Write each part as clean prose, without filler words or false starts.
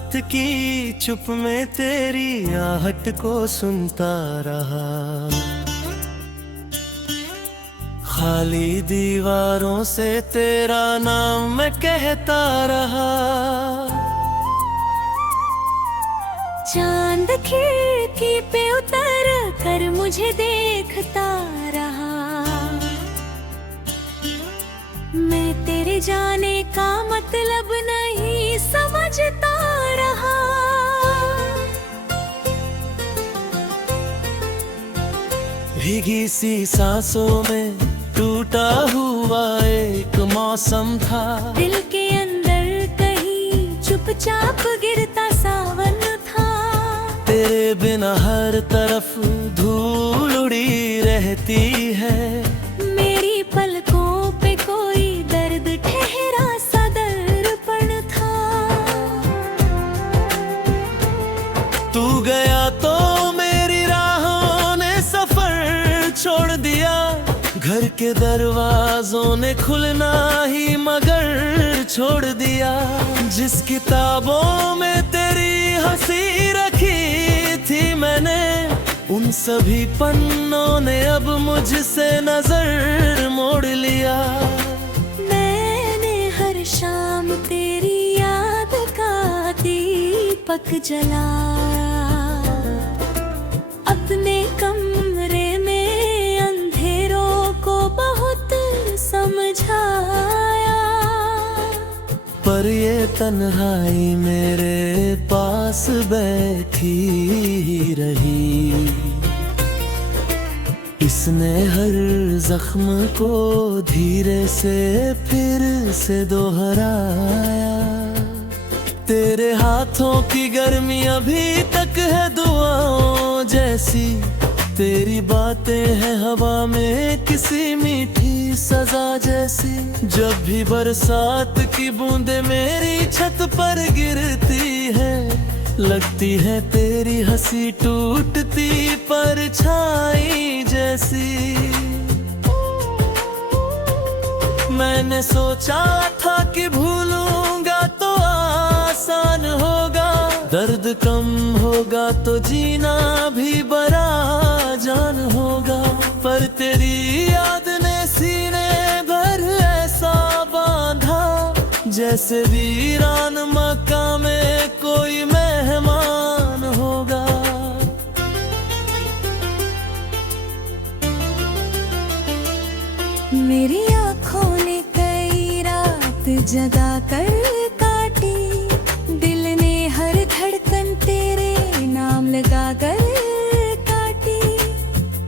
रात की चुप में तेरी आहट को सुनता रहा। खाली दीवारों से तेरा नाम मैं कहता रहा। चांद खिड़की पे उतर कर मुझे देखता रहा। मैं तेरे जाने का मतलब नहीं समझता रहा। भीगी सी सांसों में टूटा हुआ एक मौसम था। दिल के अंदर कहीं चुपचाप गिरता सावन था। तेरे बिना हर तरफ धूल उड़ी रहती है। मेरी पलकों पे कोई दर्द ठहरा सा दर्पण था। तू गया तो मेरी राहों ने सफर छोड़ दिया। घर के दरवाजों ने खुलना ही मगर छोड़ दिया। जिस किताबों में तेरी हंसी रखी थी मैंने, उन सभी पन्नों ने अब मुझसे नजर मोड़ लिया। मैंने हर शाम तेरी याद का दीपक जलाया। अपने कमरे में अंधेरों को बहुत समझाया। पर ये तन्हाई मेरे पास बैठी ही रही। इसने हर जख्म को धीरे से फिर से दोहराया। तेरे हाथों की गर्मी अभी तक है दुआओं जैसी। तेरी बातें हैं हवा में किसी मीठी सजा जैसी। जब भी बरसात की बूंदें मेरी छत पर गिरती है, लगती है तेरी हंसी टूटती परछाई जैसी। मैंने सोचा था कि भूलूंगा तो आसान होगा। दर्द कम होगा तो जीना भी बड़ा जान होगा। पर तेरी याद ने सीने भर ऐसा बांधा, जैसे वीरान मकान में कोई मेहमान होगा। मेरी आँखों ने कई रात जगा कर काटी। दिल ने हर धड़कन तेरे नाम लगा कर काटी।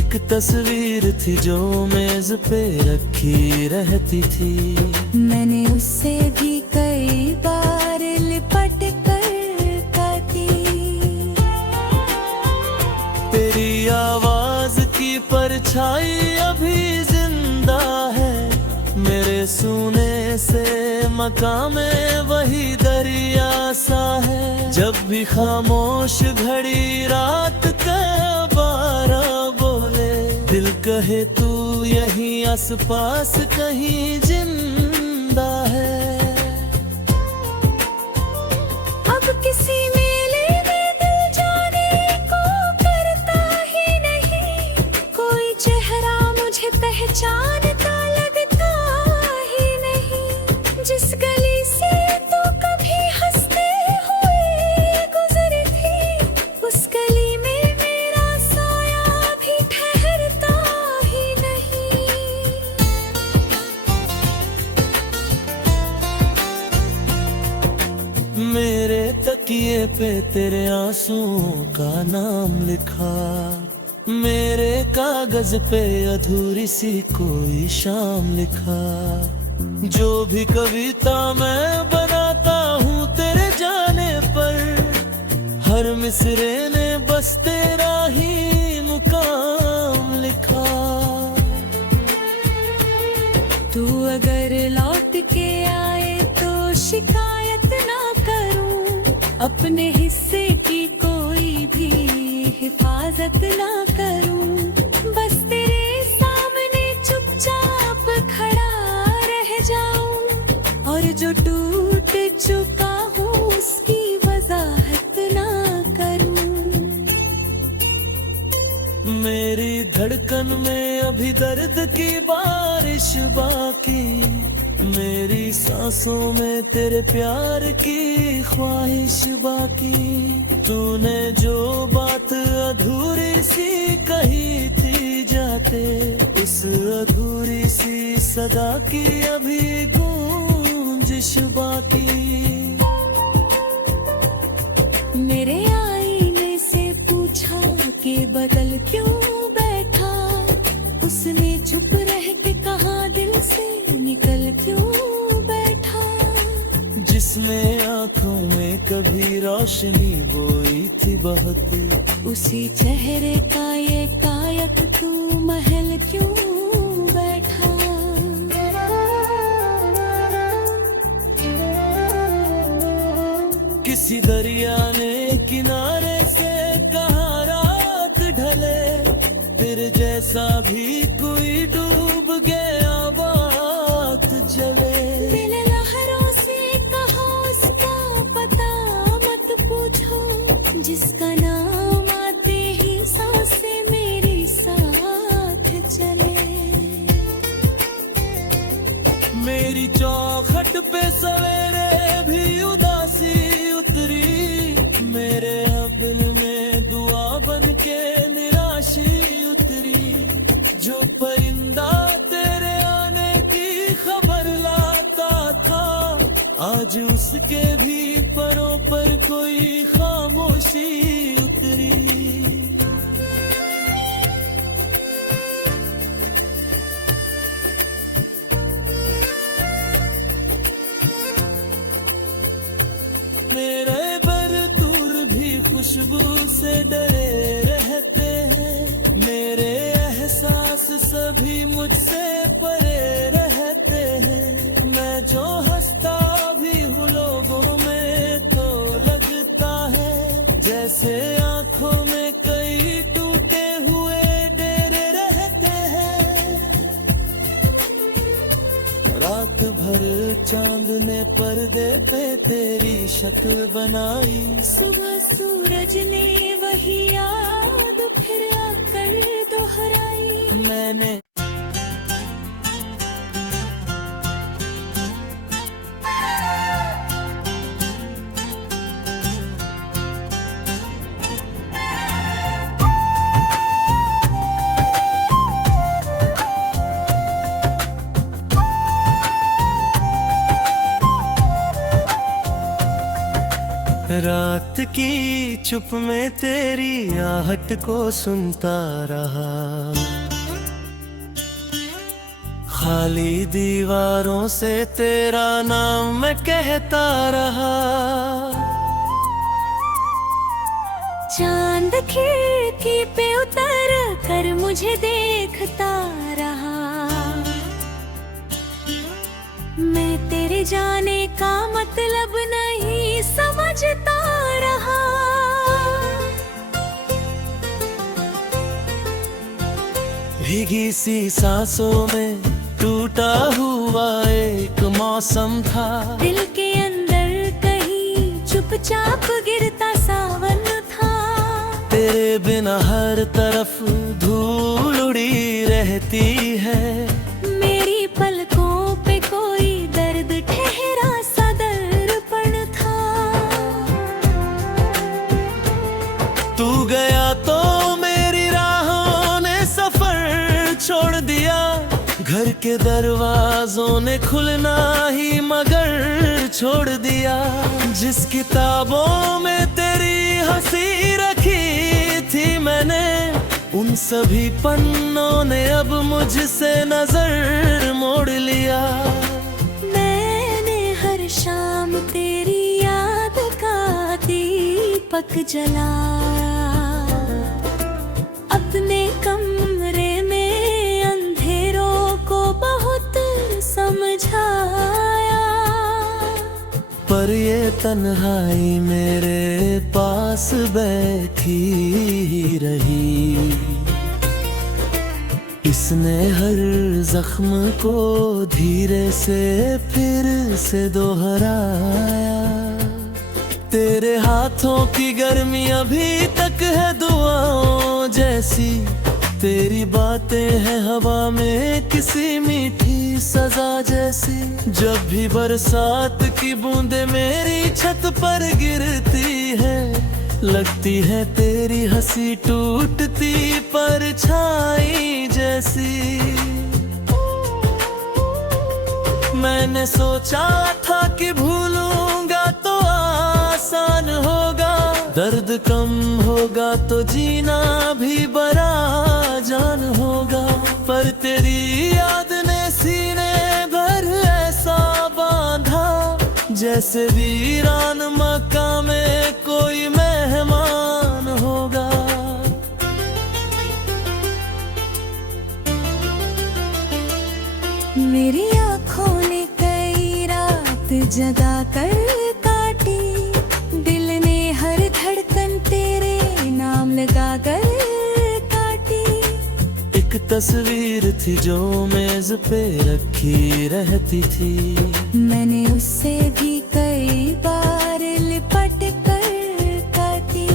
एक तस्वीर थी जो मेज पे रखी रहती थी। मैंने उससे भी कई बार लिपट कर काटी। तेरी आवाज की परछाई अभी जिंदा है। मेरे सूने से मकाम में वही दरिया सा है। जब भी खामोश घड़ी रात का 12 बोले, दिल कहे तू यहीं आस पास कहीं जिंदा है। अब किसी मेले में दिल जाने को करता ही नहीं। कोई चेहरा मुझे पहचानता लगता ही नहीं। जिस गली से तो कभी हंसते हुए गुजरी थी, उस गली में मेरा साया भी ठहरता ही नहीं। मेरे तकिए पे तेरे आंसुओं का नाम लिखा। मेरे कागज पे अधूरी सी कोई शाम लिखा। जो भी कविता मैं बनाता हूँ तेरे जाने पर, हर मिसरे ने बस तेरा ही मुकाम लिखा। तू अगर लौट के आए तो शिकायत ना करूं। अपने हिस्से की कोई भी हिफाजत ना करूं। बस तेरे सामने चुपचाप खड़ा रह जाऊं। और जो टूट चुका हूँ उसकी वजह धड़कन में अभी दर्द की बारिश बाकी, मेरी सांसों में तेरे प्यार की ख्वाहिश बाकी। तूने जो बात अधूरी सी कही थी जाते, उस अधूरी सी सदा की अभी गूंजिश बाकी। मेरे आईने से पूछा कि बदल क्यों बैठा, उसने चुप रह के कहा दिल से निकल क्यों बैठा। जिसने आंखों में कभी रोशनी बोई थी बहुत, उसी चेहरे का ये कायक तू महल क्यों बैठा। किसी दरिया ने किनारे से कहा रात ढले, तेरे जैसा भी कोई डूब गया बात चले। दिल लहरों से कहा उसका पता मत पूछो, जिसका नाम आते ही सांसें मेरी साथ चले। मेरी चौखट पे सवेरे भी उदासी उतरी, मेरे अब्र में दुआ बन के निराशी उतरी। जो परिंदा तेरे आने की खबर लाता था, आज उसके भी परों पर कोई खामोशी उतरी। मेरे बरतूर भी खुशबू से डरे रहते हैं, मेरे एहसास सभी मुझसे परे रहते हैं। मैं जो हंसता भी हूँ लोगों में तो लगता है, जैसे आंखों में कई टूटे हुए डेरे रहते हैं। रात भर चांद ने पर्दे पे तेरी शक्ल बनाई, सुबह सूरज ने वही याद फिर आकर दोहराई। मैंने रात की चुप में तेरी आहट को सुनता रहा, खाली दीवारों से तेरा नाम मैं कहता रहा। चांद खिड़की पे उतर कर मुझे देखता रहा, मैं तेरे जाने का मतलब नहीं समझता रहा। भीगी सी सांसों में टूटा हुआ एक मौसम था, दिल के अंदर कहीं चुपचाप गिरता सावन था। तेरे बिना हर तरफ धूल उड़ी रहती है, मेरी पलकों पे कोई दर्द ठहरा सा दर्पण था। तू गया तो मेरी राहों ने सफर छोड़ दिया, घर के दरवाजों ने खुलना ही मगर छोड़ दिया। जिस किताबों में तेरी हंसी रखी थी मैंने, उन सभी पन्नों ने अब मुझसे नजर मोड़ लिया। मैंने हर शाम तेरी याद का दीपक जलाया, अपने कमरे में अंधेरों को बहुत समझाया। पर ये तन्हाई मेरे पास बैठी ही रही, इसने हर जख्म को धीरे से फिर से दोहराया। तेरे हाथों की गर्मी अभी तक है दुआओं जैसी, तेरी बातें हैं हवा में किसी मीठी सजा जैसी। जब भी बरसात की बूंदें मेरी छत पर गिरती है, लगती है तेरी हंसी टूटती परछाई जैसी। मैंने सोचा था कि भूलूंगा तो आसान होगा, दर्द कम होगा तो जीना भी बड़ा जान होगा। पर तेरी याद ने सीने भर ऐसा बांधा, जैसे वीरान मक्का में कोई मेहमान होगा। मेरी आँखों ने कई रात जगा कर काटी, दिल ने हर धड़कन तेरे नाम लगा कर काटी। एक तस्वीर थी जो मेज पे रखी रहती थी, मैंने उससे भी कई बार लिपट कर काटी।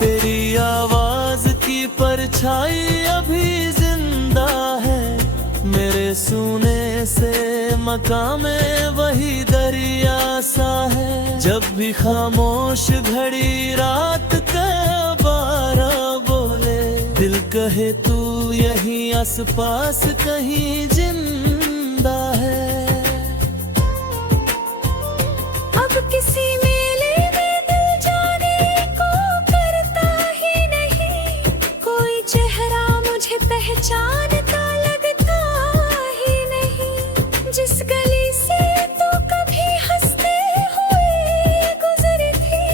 तेरी आवाज की परछाई अभी जिंदा है मेरे सूने से, मकाम में वही दरिया सा है। जब भी खामोश घड़ी रात का 12 बोले, दिल कहे तू यहीं आसपास कहीं जिंदा है। अब किसी मेले में दिल जाने को करता ही नहीं, कोई चेहरा मुझे पहचानता लगता ही नहीं। जिस गली से तो कभी हंसते हुए गुजरी थी,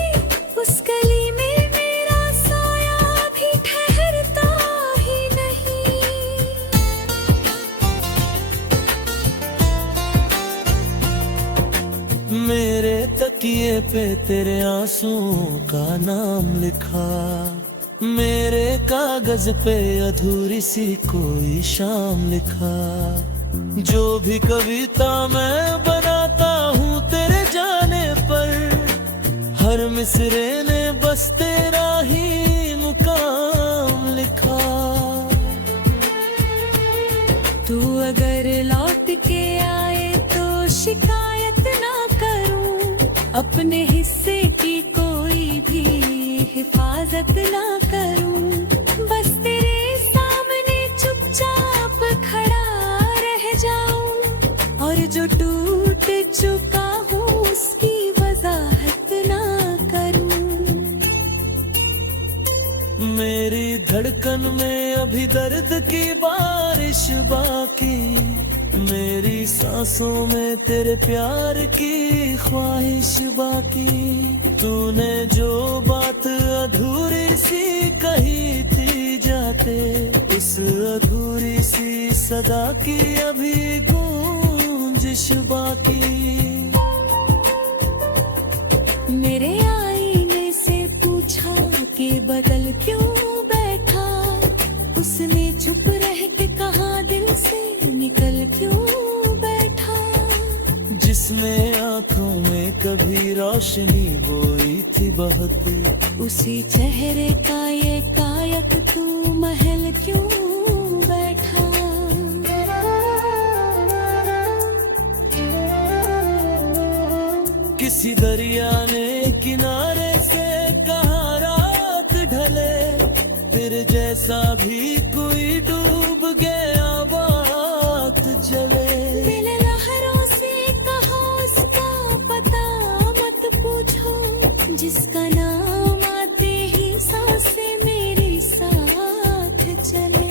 उस गली में मेरा साया भी ठहरता ही नहीं। मेरे तकिए पे तेरे आंसुओं का नाम लिखा, मेरे कागज पे अधूरी सी कोई शाम लिखा। जो भी कविता मैं बनाता हूँ तेरे जाने पर, हर मिसरे ने बस तेरा ही मुकाम लिखा। तू अगर लौट के आए तो शिकायत ना करूं, अपने हिस्से की कोई भी हिफाजत ना करूं। बस तेरे सामने चुपचाप खड़ा रह जाऊं, और जो टूट चुका हूँ उसकी वजाहत ना करूं। मेरी धड़कन में अभी दर्द की बारिश बाकी, मेरी सांसों में तेरे प्यार की ख्वाहिश बाकी। तूने जो बात अधूरी सी कही थी जाते, उस अधूरी सी सदा की अभी गूंजिश बाकी। मेरे आईने से पूछा कि बदल क्यों बैठा, उसने चुप रह के कहा दिल से निकल क्यों बैठा। जिसने आंखों में कभी रोशनी बोई थी बहुत, उसी चेहरे का ये कायक तू महल क्यों बैठा। किसी दरिया ने किनारे से कहा रात ढले, तेरे जैसा भी कोई डूब गया बात चले। दिल लहरों से कहा उसका पता मत पूछो, जिसका नाम आते ही सांसें मेरे साथ चले।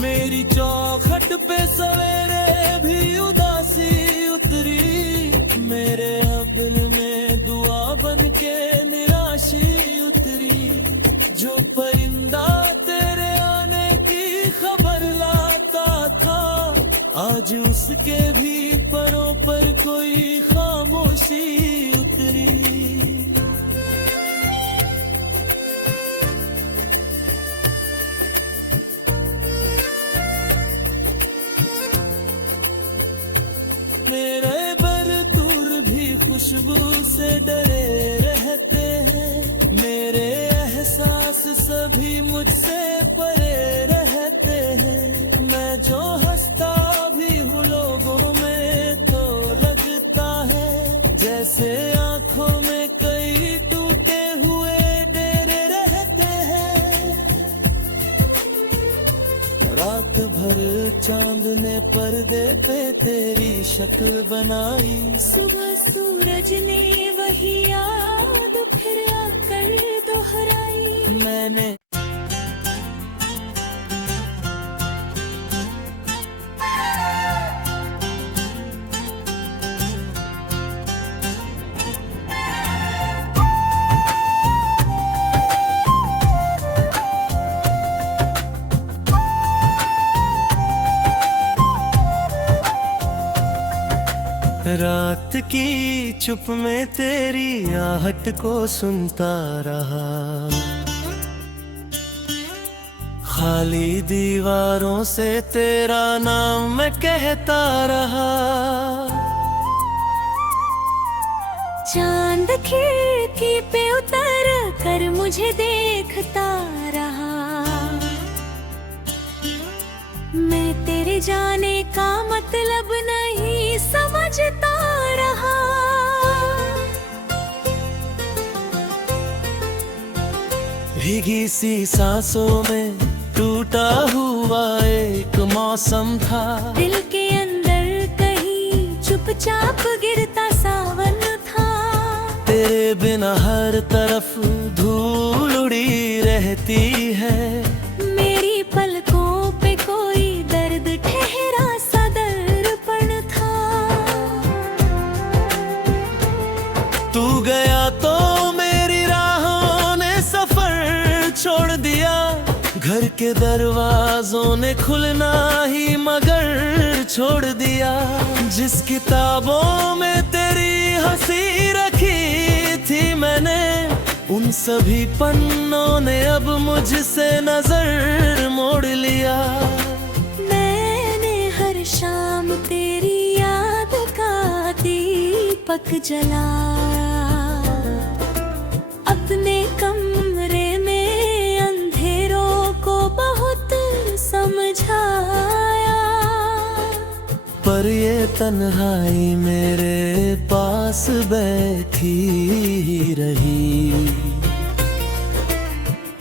मेरी चौखट पे सवेरे भी उदासी उतरी, मेरे अब्र में दुआ बन के निराशी उतरी। जो परिंदा तेरे आने की खबर लाता था, आज उसके भी परों पर कोई खामोशी उतरी। मेरे बरतूर भी खुशबू से डरे रहते हैं, पास सभी मुझसे परे रहते हैं। मैं जो हंसता भी हूँ लोगों में तो लगता है जैसे आंखों में कई टूटे हुए डेरे रहते हैं। रात भर चांद ने पर्दे पे तेरी शक्ल बनाई, सुबह सूरज ने वही याद फिर आकर दोहराई। मैंने रात की चुप में तेरी आहट को सुनता रहा, खाली दीवारों से तेरा नाम मैं कहता रहा। चांद खिड़की पे उतर कर मुझे देखता रहा, मैं तेरे जाने का मतलब नहीं समझता रहा। भीगी सी सांसों में टूटा हुआ एक मौसम था, दिल के अंदर कहीं चुपचाप गिरता सावन था। तेरे बिना हर तरफ धूल उड़ी रहती है, मेरी पलकों पे कोई दर्द ठहरा सा दर्पण था। तू गया तो मेरी राहों ने सफर छोड़ दिया, घर के दरवाजों ने खुलना ही मगर छोड़ दिया। जिस किताबों में तेरी हंसी रखी थी मैंने, उन सभी पन्नों ने अब मुझसे नजर मोड़ लिया। मैंने हर शाम तेरी याद का दीपक जलाया, अपने कमरे में अंधेरों को बहुत समझाया। पर ये तन्हाई मेरे पास बैठी ही रही,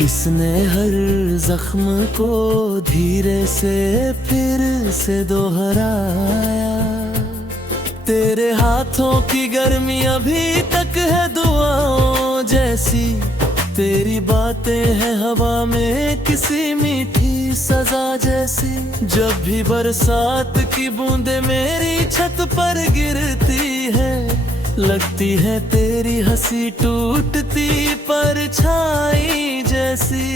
इसने हर जख्म को धीरे से फिर से दोहराया। तेरे हाथों की गर्मी अभी तक है दुआओं जैसी, तेरी बातें हैं हवा में किसी मीठी सजा जैसी। जब भी बरसात की बूंदें मेरी छत पर गिरती है, लगती है तेरी हंसी टूटती परछाई जैसी।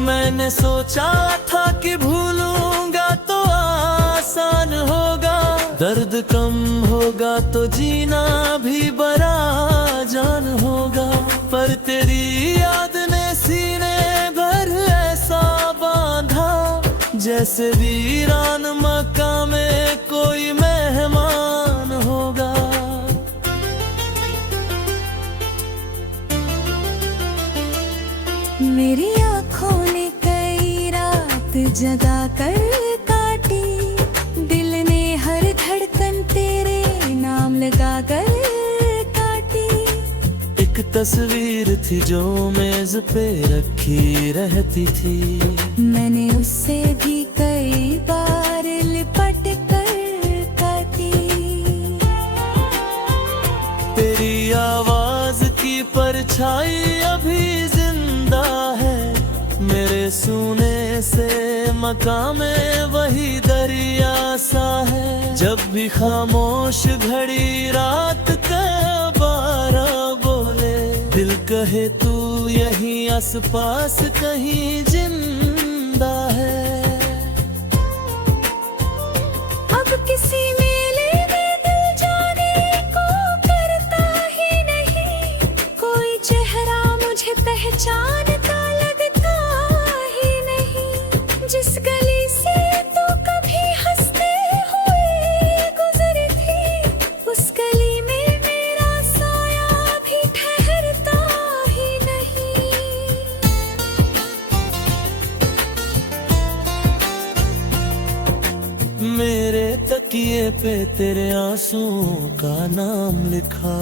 मैंने सोचा था कि भूलूंगा तो आसान होगा, दर्द कम होगा तो जीना भी बड़ा जान होगा। पर तेरी याद ने सीने भर ऐसा बांधा, जैसे वीरान मकान में कोई मेहमान होगा। मेरी आँखों ने कई रात जगा कर काटी, दिल ने हर धड़कन तेरे नाम लगा कर काटी। एक तस्वीर थी जो मेज पे रखी रहती थी, मैंने उससे भी कई बार लिपट कर काटी। तेरी आवाज की परछाई अभी जिंदा है, मेरे सूने से मकाम में वही दरिया सा है। जब भी खामोश घड़ी रात का 12 बोले, दिल कहे तू यहीं आस पास कहीं जिंदा है। अब किसी मेले में दिल जाने को करता ही नहीं, कोई चेहरा मुझे पहचानता लगता ही नहीं। जिस गली से तो कभी हंसते हुए गुजरी थी, उस गली में मेरा साया भी ठहरता तकिए पे तेरे आंसुओं का नाम लिखा,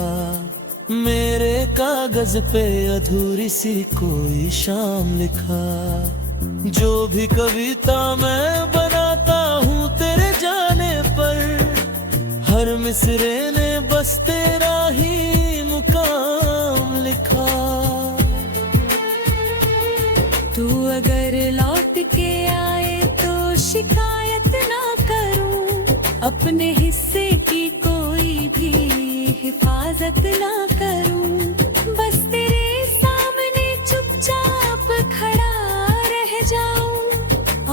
मेरे कागज पे अधूरी सी कोई शाम लिखा। जो भी कविता मैं बनाता हूँ तेरे जाने पर, हर मिसरे ने बस तेरा ही मुकाम लिखा। तू अगर लौट के आए तो शिकायत ना करूं, अपने हिस्से की कोई भी हिफाजत ना करूं। बस तेरे सामने चुपचाप खड़ा रह जाऊं,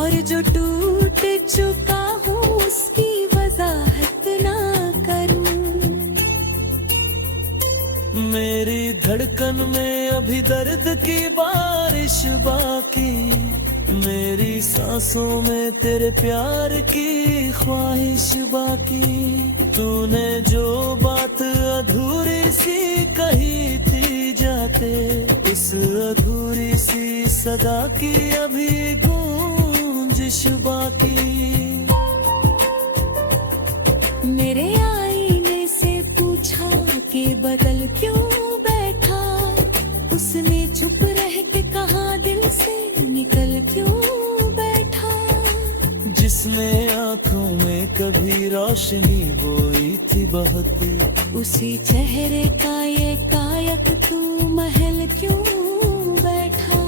और जो टूट चुका हूँ उसकी वजाहत ना करूं। मेरी धड़कन में अभी दर्द की बारिश बाकी, मेरी सांसों में तेरे प्यार की ख्वाहिश बाकी। तूने जो बात अधूरी सी कही थी जाते, उस अधूरी सी सदा की अभी गूंजिश बाकी। मेरे आईने से पूछा कि बदल क्यों बैठा, उसने चुप रह के कहा दिल से निकल क्यों बैठा। जिसने आंखों में कभी रोशनी बोई थी बहुत, उसी चेहरे का ये कायक तू महल क्यों बैठा।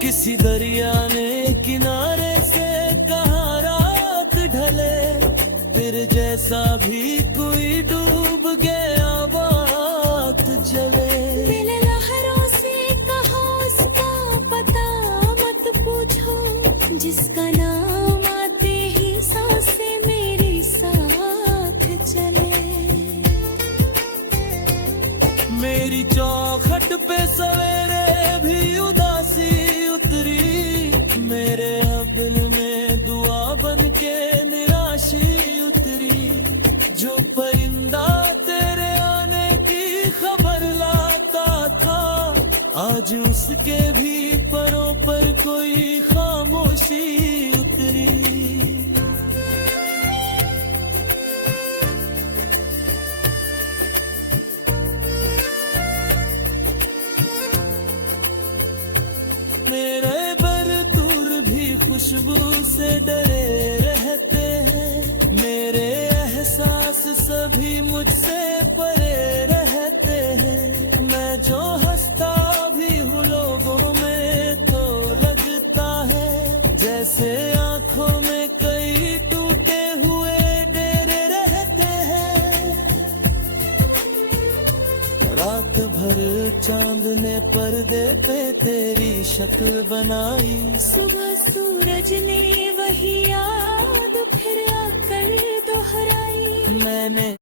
किसी दरिया ने किनारे से कहा रात ढले, तेरे जैसा भी कोई डूब गया बात चले। दिल लहरों से कहा उसका पता मत पूछो, जिसका नाम आते ही सांसें मेरी साथ चले। मेरी चौखट पे सवेरे भी उदासी उतरी, मेरे अब्र में दुआ बन के निराशी उतरी। जो परिंदा तेरे आने की खबर लाता था, आज उसके भी परों पर कोई खामोशी उतरी। मेरे बरतूर भी खुशबू से डरे रहते हैं, मेरे एहसास सभी मुझसे परे रहते हैं। मैं जो हंसता भी हूँ लोगों में तो लगता है, जैसे आंखों में कई टूटे हुए डेरे रहते हैं। रात भर चांद ने पर्दे पे तेरी शक्ल बनाई, सुबह सूरज ने वही याद फिर आकर दोहराई। मैंने